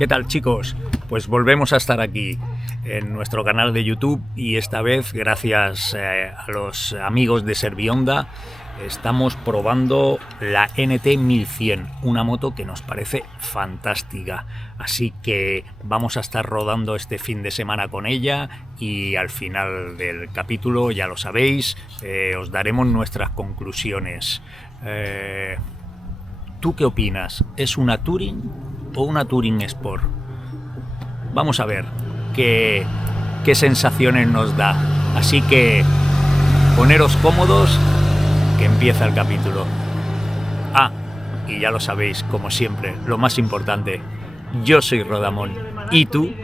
¿Qué tal, chicos? Pues volvemos a estar aquí en nuestro canal de YouTube y esta vez, gracias a los amigos de Servionda, estamos probando la NT1100, una moto que nos parece fantástica. Así que vamos a estar rodando este fin de semana con ella y al final del capítulo, ya lo sabéis, os daremos nuestras conclusiones. ¿Tú qué opinas? ¿Es una Touring o una Touring Sport? Vamos a ver qué sensaciones nos da. Así que poneros cómodos, que empieza el capítulo. Y ya lo sabéis, como siempre, lo más importante, yo soy Rodamón. ¿Y tú?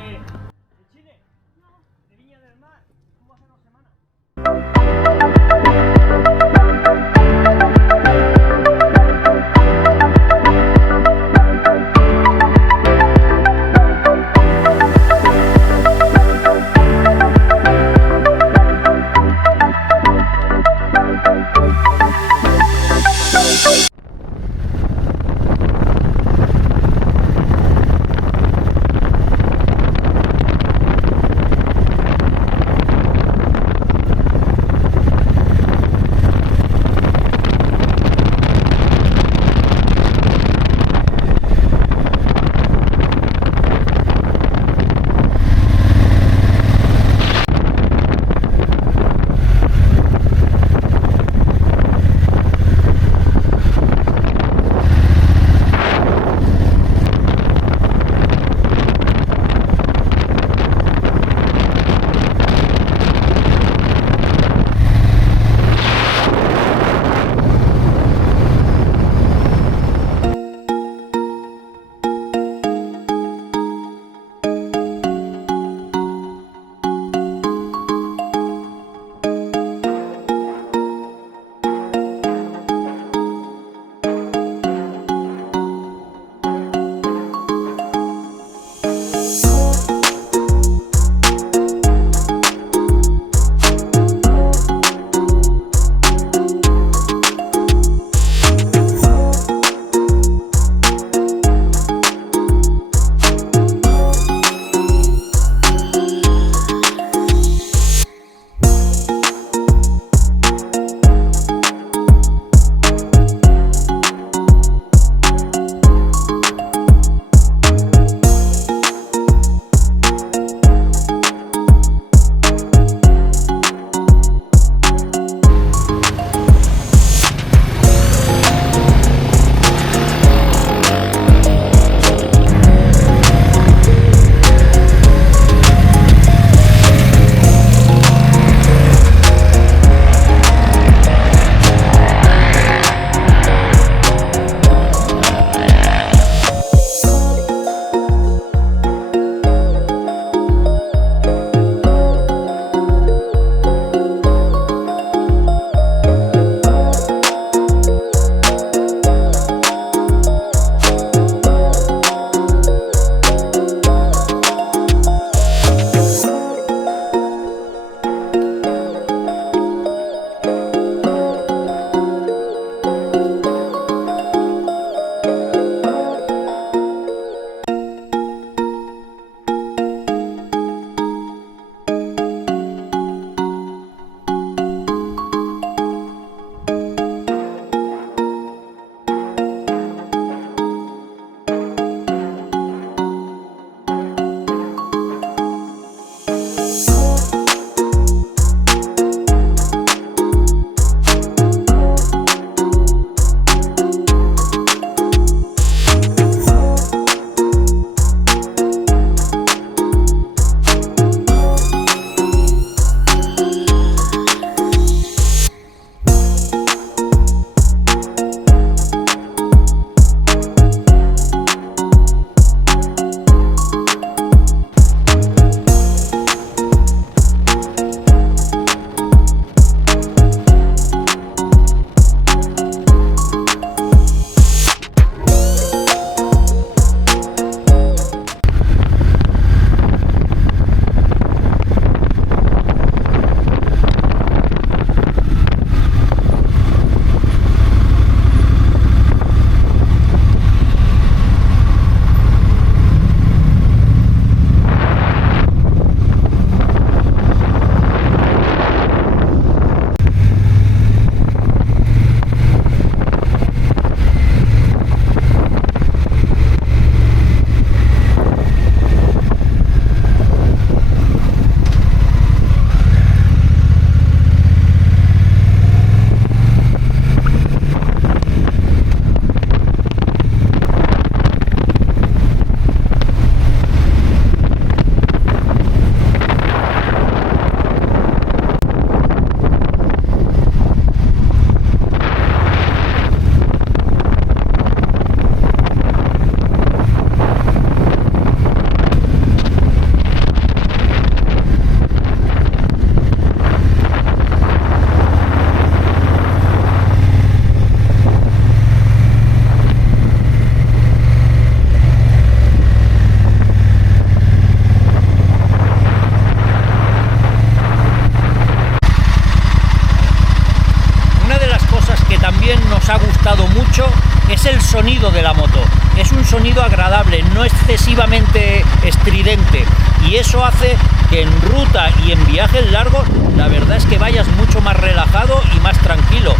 gustado mucho es el sonido de la moto. Es un sonido agradable, no excesivamente estridente, y eso hace que en ruta y en viajes largos la verdad es que vayas mucho más relajado y más tranquilo.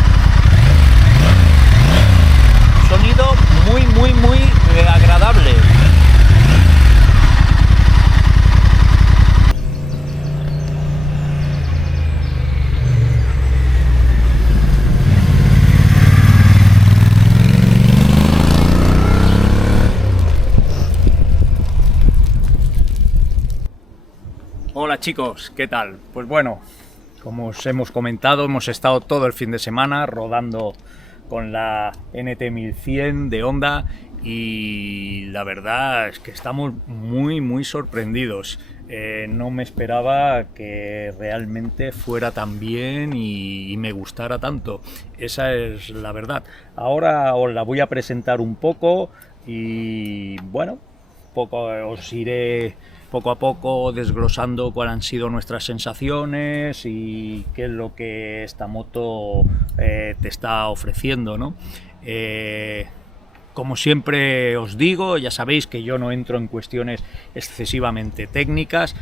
Sonido muy agradable. Hola chicos, ¿qué tal? Pues bueno, como os hemos comentado, hemos estado todo el fin de semana rodando con la NT1100 de Honda y la verdad es que estamos muy sorprendidos. No me esperaba que realmente fuera tan bien y me gustara tanto. Esa es la verdad. Ahora os la voy a presentar un poco y bueno, os iré poco a poco desglosando cuáles han sido nuestras sensaciones y qué es lo que esta moto te está ofreciendo, ¿no? Como siempre os digo, ya sabéis que yo no entro en cuestiones excesivamente técnicas.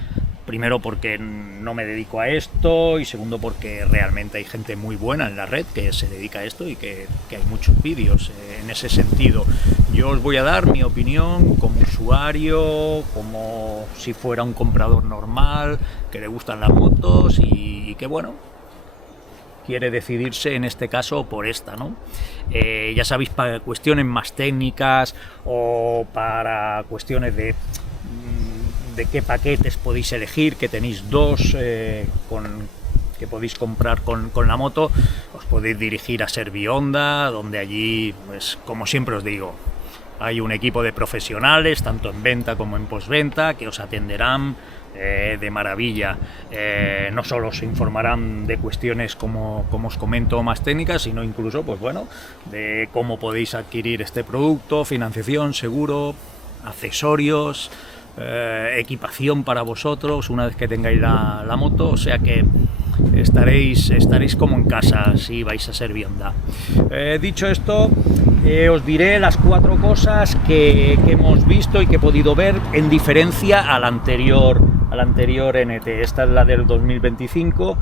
Primero porque no me dedico a esto y segundo porque realmente hay gente muy buena en la red que se dedica a esto y que hay muchos vídeos en ese sentido. Yo os voy a dar mi opinión como usuario, como si fuera un comprador normal, que le gustan las motos y que bueno, quiere decidirse en este caso por esta, ¿no? Ya sabéis, para cuestiones más técnicas o para cuestiones de qué paquetes podéis elegir, que tenéis dos que podéis comprar con la moto, os podéis dirigir a Servihonda, donde allí, pues como siempre os digo, hay un equipo de profesionales, tanto en venta como en postventa, que os atenderán de maravilla. No solo os informarán de cuestiones como os comento más técnicas, sino incluso pues bueno, de cómo podéis adquirir este producto, financiación, seguro, accesorios, equipación para vosotros una vez que tengáis la moto, o sea que estaréis como en casa si vais a Servihonda. Dicho esto, os diré las 4 cosas que hemos visto y que he podido ver en diferencia a la anterior NT. Esta es la del 2025.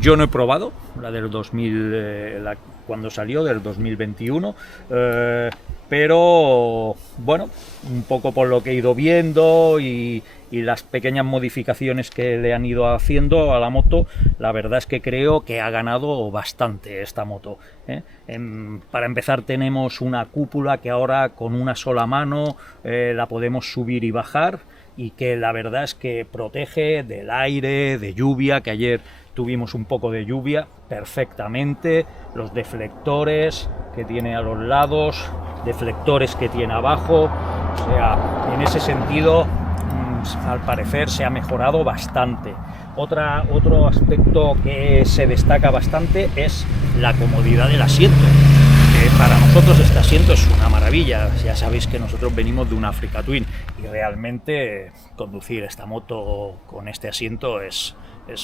Yo no he probado la del 2000, cuando salió, del 2021, pero bueno, un poco por lo que he ido viendo y las pequeñas modificaciones que le han ido haciendo a la moto, la verdad es que creo que ha ganado bastante esta moto, ¿eh? Para empezar, tenemos una cúpula que ahora con una sola mano la podemos subir y bajar, y que la verdad es que protege del aire, de lluvia, que ayer tuvimos un poco de lluvia, perfectamente. Los deflectores que tiene a los lados, deflectores que tiene abajo, o sea, en ese sentido al parecer se ha mejorado bastante. Otro aspecto que se destaca bastante es la comodidad del asiento. Para nosotros este asiento es una maravilla. Ya sabéis que nosotros venimos de una Africa Twin y realmente conducir esta moto con este asiento es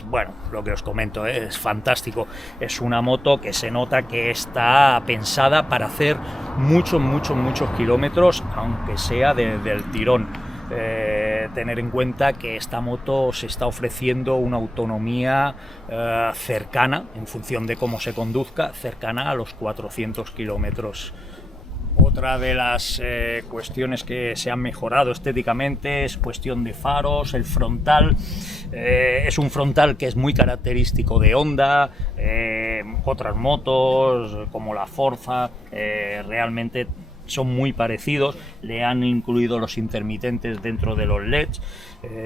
bueno, lo que os comento, es fantástico. Es una moto que se nota que está pensada para hacer muchos kilómetros, aunque sea del tirón. Tener en cuenta que esta moto se está ofreciendo una autonomía cercana, en función de cómo se conduzca, cercana a los 400 kilómetros. Otra de las cuestiones que se han mejorado estéticamente es cuestión de faros. El frontal es un frontal que es muy característico de Honda. Otras motos como la Forza realmente son muy parecidos, le han incluido los intermitentes dentro de los LEDs,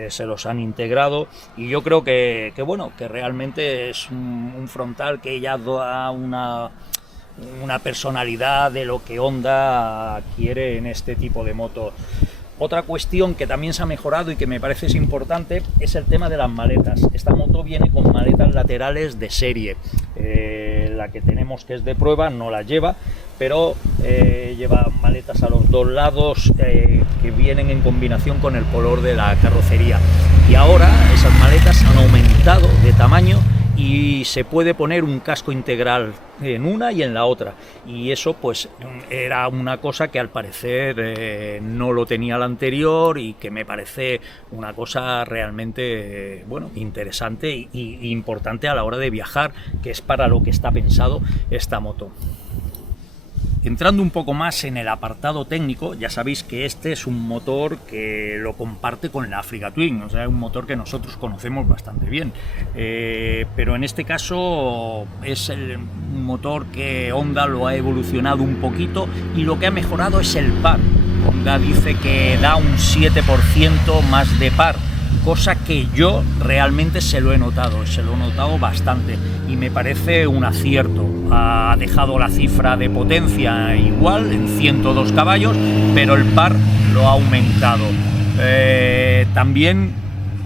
se los han integrado, y yo creo que bueno, que realmente es un frontal que ya da una personalidad de lo que Honda quiere en este tipo de motos. Otra cuestión que también se ha mejorado y que me parece importante es el tema de las maletas. Esta moto viene con maletas laterales de serie. La que tenemos, que es de prueba, no la lleva, pero lleva maletas a los dos lados que vienen en combinación con el color de la carrocería. Y ahora esas maletas han aumentado de tamaño y se puede poner un casco integral en una y en la otra, y eso pues era una cosa que al parecer no lo tenía la anterior y que me parece una cosa realmente bueno, interesante y importante a la hora de viajar, que es para lo que está pensado esta moto. Entrando un poco más en el apartado técnico, ya sabéis que este es un motor que lo comparte con la Africa Twin, o sea, es un motor que nosotros conocemos bastante bien, pero en este caso es un motor que Honda lo ha evolucionado un poquito y lo que ha mejorado es el par. Honda dice que da un 7% más de par, cosa que yo realmente se lo he notado bastante y me parece un acierto. Ha dejado la cifra de potencia igual, en 102 caballos, pero el par lo ha aumentado. También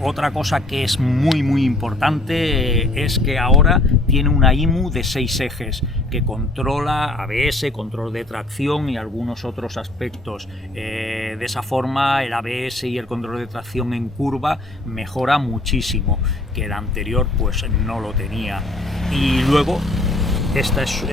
otra cosa que es muy importante es que ahora tiene una IMU de 6 ejes que controla ABS, control de tracción y algunos otros aspectos. De esa forma el ABS y el control de tracción en curva mejora muchísimo, que el anterior pues no lo tenía. Y luego esta es,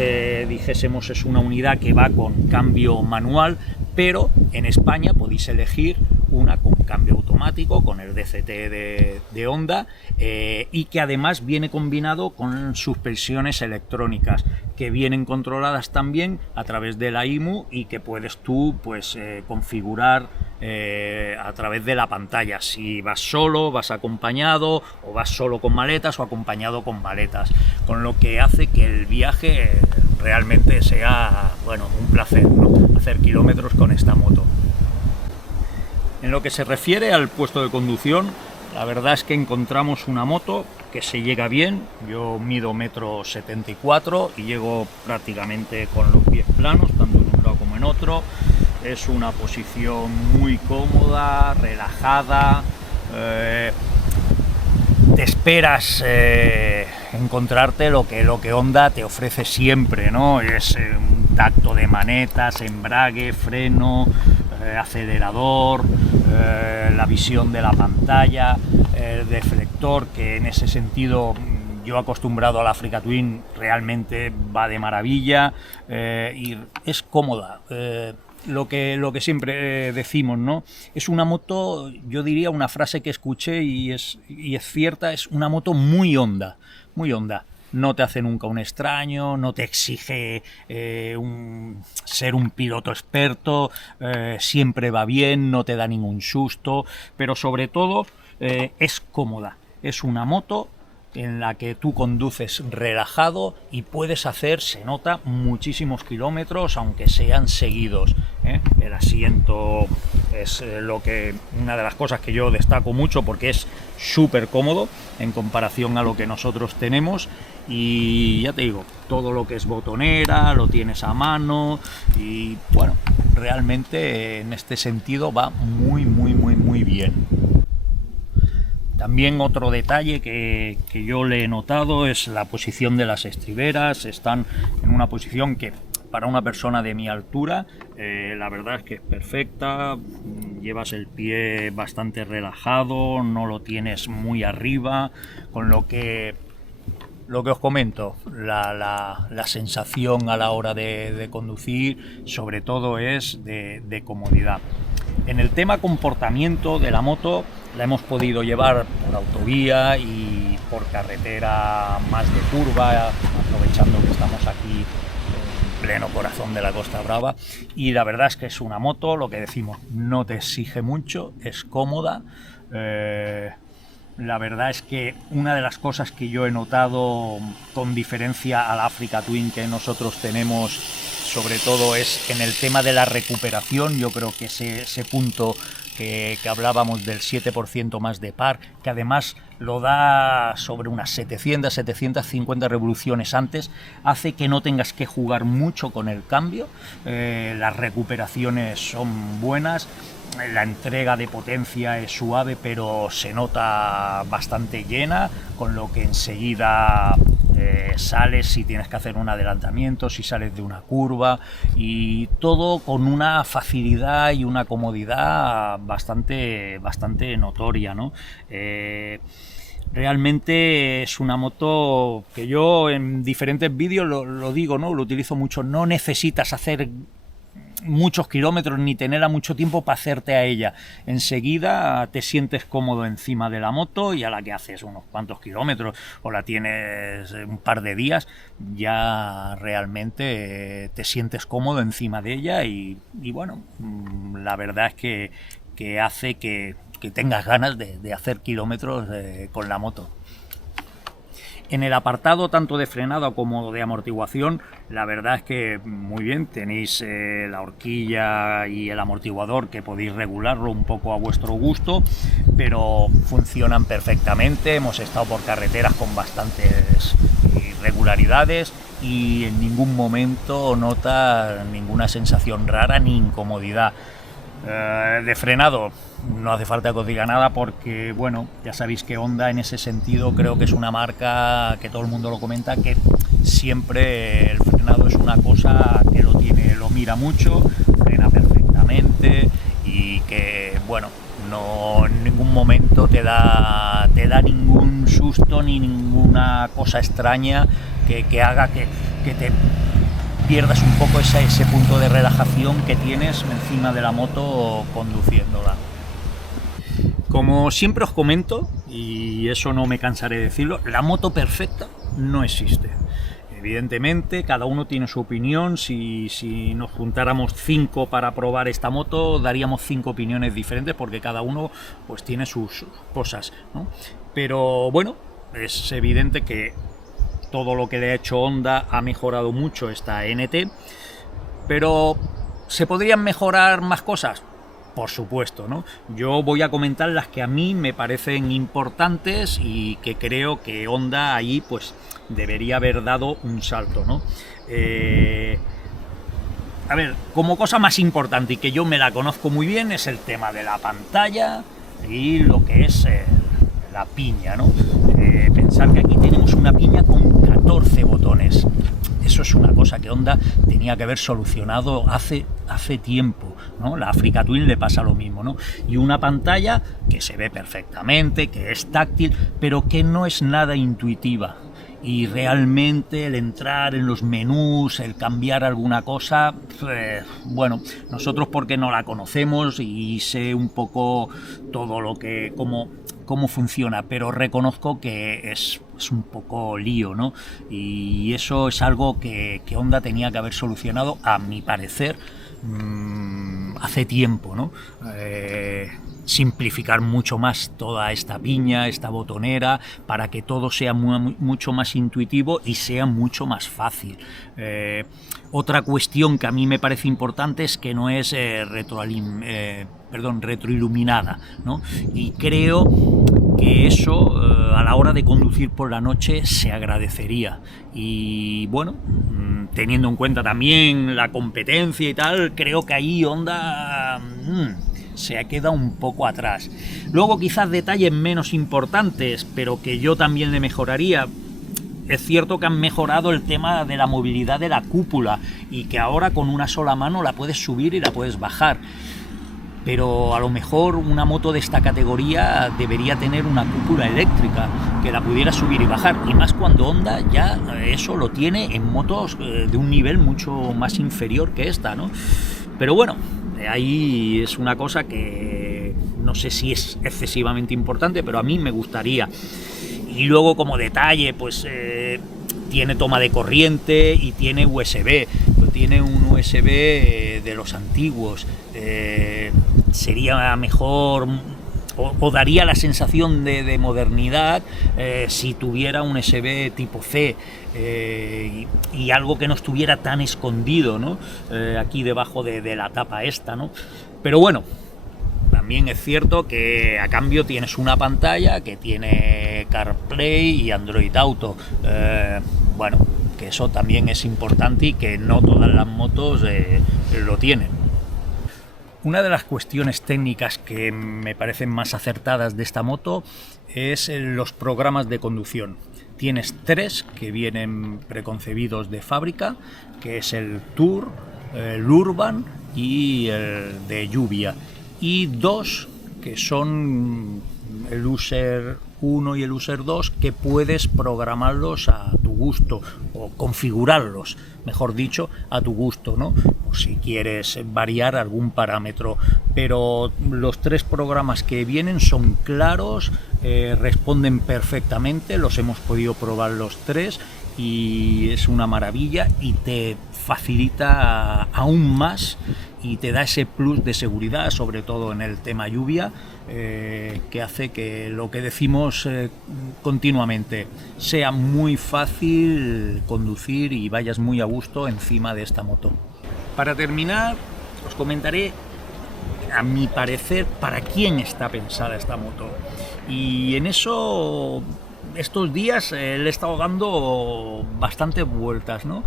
dijésemos, es una unidad que va con cambio manual, pero en España podéis elegir una con cambio automático, con el DCT de Honda, y que además viene combinado con suspensiones electrónicas, que vienen controladas también a través de la IMU y que puedes tú pues configurar a través de la pantalla, si vas solo, vas acompañado, o vas solo con maletas o acompañado con maletas, con lo que hace que el viaje realmente sea, bueno, un placer, ¿no?, hacer kilómetros con esta moto. En lo que se refiere al puesto de conducción, la verdad es que encontramos una moto que se llega bien. Yo mido 1,74 m y llego prácticamente con los pies planos, tanto en un lado como en otro. Es una posición muy cómoda, relajada. Te esperas encontrarte lo que Honda te ofrece siempre, ¿no? Es un tacto de manetas, embrague, freno, acelerador, la visión de la pantalla, el deflector, que en ese sentido yo acostumbrado a la Africa Twin realmente va de maravilla, y es cómoda. Lo que siempre decimos, ¿no? Es una moto, yo diría una frase que escuché y es cierta, es una moto muy Honda, muy Honda. No te hace nunca un extraño, no te exige ser un piloto experto, siempre va bien, no te da ningún susto, pero sobre todo es cómoda. Es una moto en la que tú conduces relajado y puedes hacer, se nota, muchísimos kilómetros, aunque sean seguidos, ¿eh? El asiento es una de las cosas que yo destaco mucho, porque es súper cómodo en comparación a lo que nosotros tenemos, y ya te digo, todo lo que es botonera lo tienes a mano y bueno, realmente en este sentido va muy bien. También otro detalle que yo le he notado es la posición de las estriberas. Están en una posición que para una persona de mi altura la verdad es que es perfecta. Llevas el pie bastante relajado, no lo tienes muy arriba, con lo que os comento, la sensación a la hora de conducir sobre todo es de comodidad. En el tema comportamiento de la moto, la hemos podido llevar por autovía y por carretera más de curva, aprovechando que estamos aquí en pleno corazón de la Costa Brava, y la verdad es que es una moto, lo que decimos, no te exige mucho, es cómoda. La verdad es que una de las cosas que yo he notado con diferencia a la Africa Twin que nosotros tenemos, sobre todo, es en el tema de la recuperación. Yo creo que ese punto que hablábamos del 7% más de par, que además lo da sobre unas 750 revoluciones antes, hace que no tengas que jugar mucho con el cambio. Las recuperaciones son buenas. La entrega de potencia es suave, pero se nota bastante llena, con lo que enseguida sales si tienes que hacer un adelantamiento, si sales de una curva, y todo con una facilidad y una comodidad bastante notoria, ¿no? Realmente es una moto que yo en diferentes vídeos lo digo, ¿no? Lo utilizo mucho. No necesitas hacer muchos kilómetros ni tener a mucho tiempo para hacerte a ella. Enseguida te sientes cómodo encima de la moto, y a la que haces unos cuantos kilómetros o la tienes un par de días, ya realmente te sientes cómodo encima de ella y bueno, la verdad es que hace que tengas ganas de hacer kilómetros con la moto. En el apartado tanto de frenado como de amortiguación, la verdad es que muy bien, tenéis la horquilla y el amortiguador que podéis regularlo un poco a vuestro gusto, pero funcionan perfectamente. Hemos estado por carreteras con bastantes irregularidades y en ningún momento notas ninguna sensación rara ni incomodidad. De frenado no hace falta que os diga nada, porque bueno, ya sabéis que Honda en ese sentido creo que es una marca que todo el mundo lo comenta, que siempre el frenado es una cosa que lo mira mucho, frena perfectamente y que bueno, no en ningún momento te da ningún susto ni ninguna cosa extraña que haga que te pierdas un poco ese punto de relajación que tienes encima de la moto conduciéndola. Como siempre os comento, y eso no me cansaré de decirlo, la moto perfecta no existe. Evidentemente, cada uno tiene su opinión. Si nos juntáramos 5 para probar esta moto, daríamos 5 opiniones diferentes, porque cada uno pues tiene sus cosas, ¿no? Pero bueno, es evidente que todo lo que le ha hecho Honda ha mejorado mucho esta NT, pero ¿se podrían mejorar más cosas? Por supuesto, ¿no? Yo voy a comentar las que a mí me parecen importantes y que creo que Honda ahí pues debería haber dado un salto, ¿no? A ver, como cosa más importante y que yo me la conozco muy bien, es el tema de la pantalla y lo que es la piña, ¿no? Pensar que aquí tenemos una piña con 14 botones. Eso es una cosa que Honda tenía que haber solucionado hace tiempo, ¿no? La Africa Twin le pasa lo mismo, ¿no? Y una pantalla que se ve perfectamente, que es táctil, pero que no es nada intuitiva. Y realmente el entrar en los menús, el cambiar alguna cosa, bueno, nosotros porque no la conocemos y sé un poco todo lo que cómo funciona, pero reconozco que es un poco lío, ¿no? Y eso es algo que Honda tenía que haber solucionado, a mi parecer, hace tiempo, ¿no? Simplificar mucho más toda esta piña, esta botonera, para que todo sea mucho más intuitivo y sea mucho más fácil. Otra cuestión que a mí me parece importante es que no es retroiluminada, ¿no? Y creo que eso a la hora de conducir por la noche se agradecería. Y bueno, teniendo en cuenta también la competencia y tal, creo que ahí Honda se ha quedado un poco atrás. Luego quizás detalles menos importantes, pero que yo también le mejoraría. Es cierto que han mejorado el tema de la movilidad de la cúpula y que ahora con una sola mano la puedes subir y la puedes bajar. Pero a lo mejor una moto de esta categoría debería tener una cúpula eléctrica que la pudiera subir y bajar, y más cuando Honda ya eso lo tiene en motos de un nivel mucho más inferior que esta, ¿no? Pero bueno, ahí es una cosa que no sé si es excesivamente importante, pero a mí me gustaría. Y luego, como detalle, pues tiene toma de corriente y tiene USB. Tiene un USB de los antiguos. Sería mejor o daría la sensación de modernidad si tuviera un USB tipo C y algo que no estuviera tan escondido, ¿no? Aquí debajo de la tapa esta, ¿no? Pero bueno, también es cierto que a cambio tienes una pantalla que tiene CarPlay y Android Auto. Bueno, que eso también es importante y que no todas las motos lo tienen. Una de las cuestiones técnicas que me parecen más acertadas de esta moto es los programas de conducción. Tienes 3 que vienen preconcebidos de fábrica, que es el Tour, el Urban y el de lluvia. Y 2 que son el user 1 y el user 2, que puedes programarlos a tu gusto o configurarlos, mejor dicho, a tu gusto, ¿no? O si quieres variar algún parámetro. Pero los 3 programas que vienen son claros, responden perfectamente, los hemos podido probar los 3 y es una maravilla y te facilita aún más y te da ese plus de seguridad, sobre todo en el tema lluvia, que hace que lo que decimos continuamente sea muy fácil conducir y vayas muy a gusto encima de esta moto. Para terminar, os comentaré, a mi parecer, para quién está pensada esta moto. Y en eso, estos días le he estado dando bastantes vueltas, ¿no?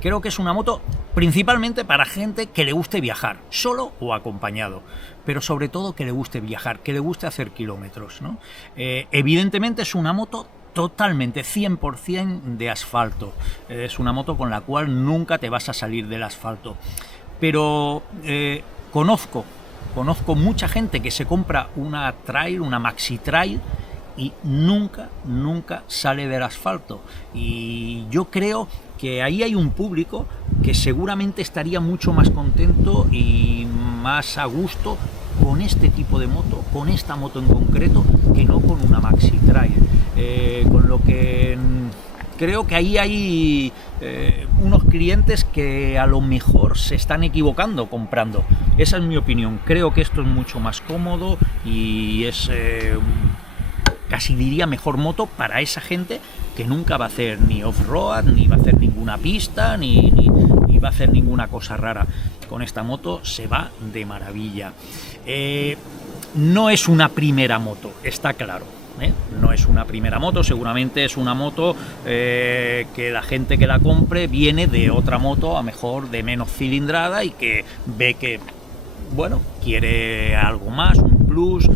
Creo que es una moto principalmente para gente que le guste viajar, solo o acompañado, pero sobre todo que le guste viajar, que le guste hacer kilómetros, ¿no? Evidentemente es una moto totalmente 100% de asfalto. Es una moto con la cual nunca te vas a salir del asfalto. Pero conozco mucha gente que se compra una trail, una maxi trail, y nunca sale del asfalto. Y yo creo que ahí hay un público que seguramente estaría mucho más contento y más a gusto con este tipo de moto, con esta moto en concreto, que no con una maxi trail. Con lo que creo que ahí hay unos clientes que a lo mejor se están equivocando comprando. Esa es mi opinión. Creo que esto es mucho más cómodo y es casi diría mejor moto para esa gente que nunca va a hacer ni off-road, ni va a hacer ninguna pista, ni va a hacer ninguna cosa rara. Con esta moto se va de maravilla. No es una primera moto, está claro. No es una primera moto, seguramente es una moto que la gente que la compre viene de otra moto, a mejor de menos cilindrada, y que ve que, bueno, quiere algo más, un plus,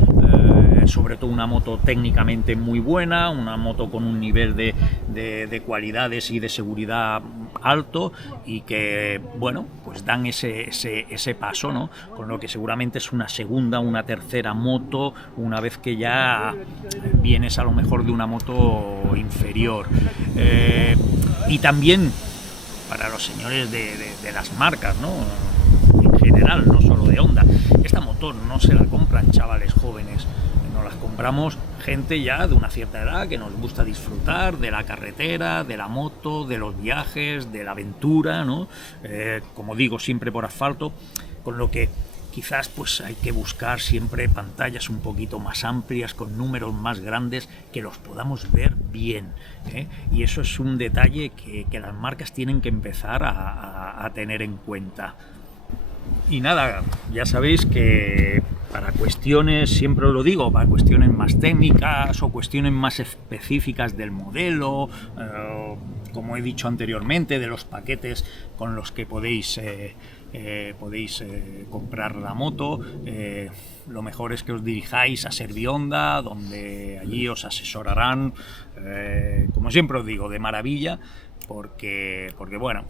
sobre todo una moto técnicamente muy buena, una moto con un nivel de cualidades y de seguridad alto, y que, bueno, pues dan ese paso, ¿no? Con lo que seguramente es una segunda, una tercera moto, una vez que ya vienes a lo mejor de una moto inferior. Y también para los señores de las marcas, ¿no? En general, no solo de Honda. Esta moto no se la compran chavales jóvenes, nos las compramos gente ya de una cierta edad que nos gusta disfrutar de la carretera, de la moto, de los viajes, de la aventura, ¿no? Como digo, siempre por asfalto, con lo que quizás pues hay que buscar siempre pantallas un poquito más amplias, con números más grandes, que los podamos ver bien, ¿eh? Y eso es un detalle que las marcas tienen que empezar a tener en cuenta. Y nada, ya sabéis que para cuestiones, siempre os lo digo, para cuestiones más técnicas o cuestiones más específicas del modelo, como he dicho anteriormente, de los paquetes con los que podéis comprar la moto, lo mejor es que os dirijáis a Servihonda, donde allí os asesorarán, como siempre os digo, de maravilla, porque bueno,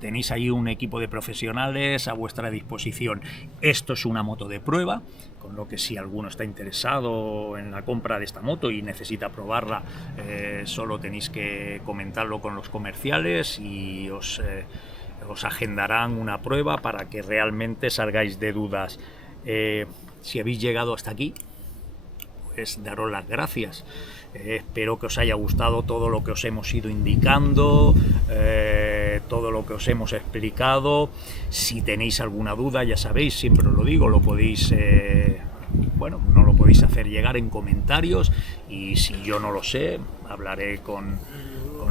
tenéis ahí un equipo de profesionales a vuestra disposición. Esto es una moto de prueba, con lo que si alguno está interesado en la compra de esta moto y necesita probarla, solo tenéis que comentarlo con los comerciales y os agendarán una prueba para que realmente salgáis de dudas. Si habéis llegado hasta aquí, pues daros las gracias. Espero que os haya gustado todo lo que os hemos ido indicando, todo lo que os hemos explicado. Si tenéis alguna duda, ya sabéis, siempre os lo digo, lo podéis, no lo podéis hacer llegar en comentarios, y si yo no lo sé, hablaré con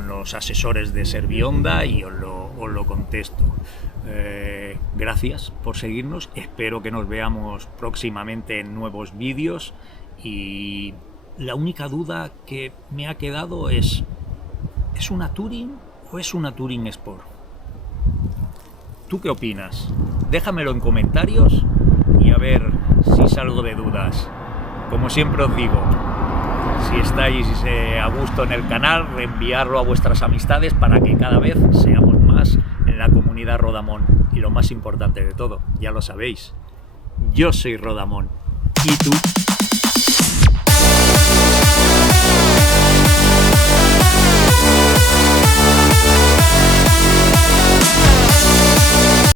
los asesores de Servihonda y os lo contesto. Gracias por seguirnos, espero que nos veamos próximamente en nuevos vídeos. Y la única duda que me ha quedado ¿es una Touring o es una Touring Sport? ¿Tú qué opinas? Déjamelo en comentarios y a ver si salgo de dudas. Como siempre os digo, si estáis a gusto en el canal, reenviarlo a vuestras amistades para que cada vez seamos más en la comunidad Rodamón. Y lo más importante de todo, ya lo sabéis, yo soy Rodamón Chiquitu.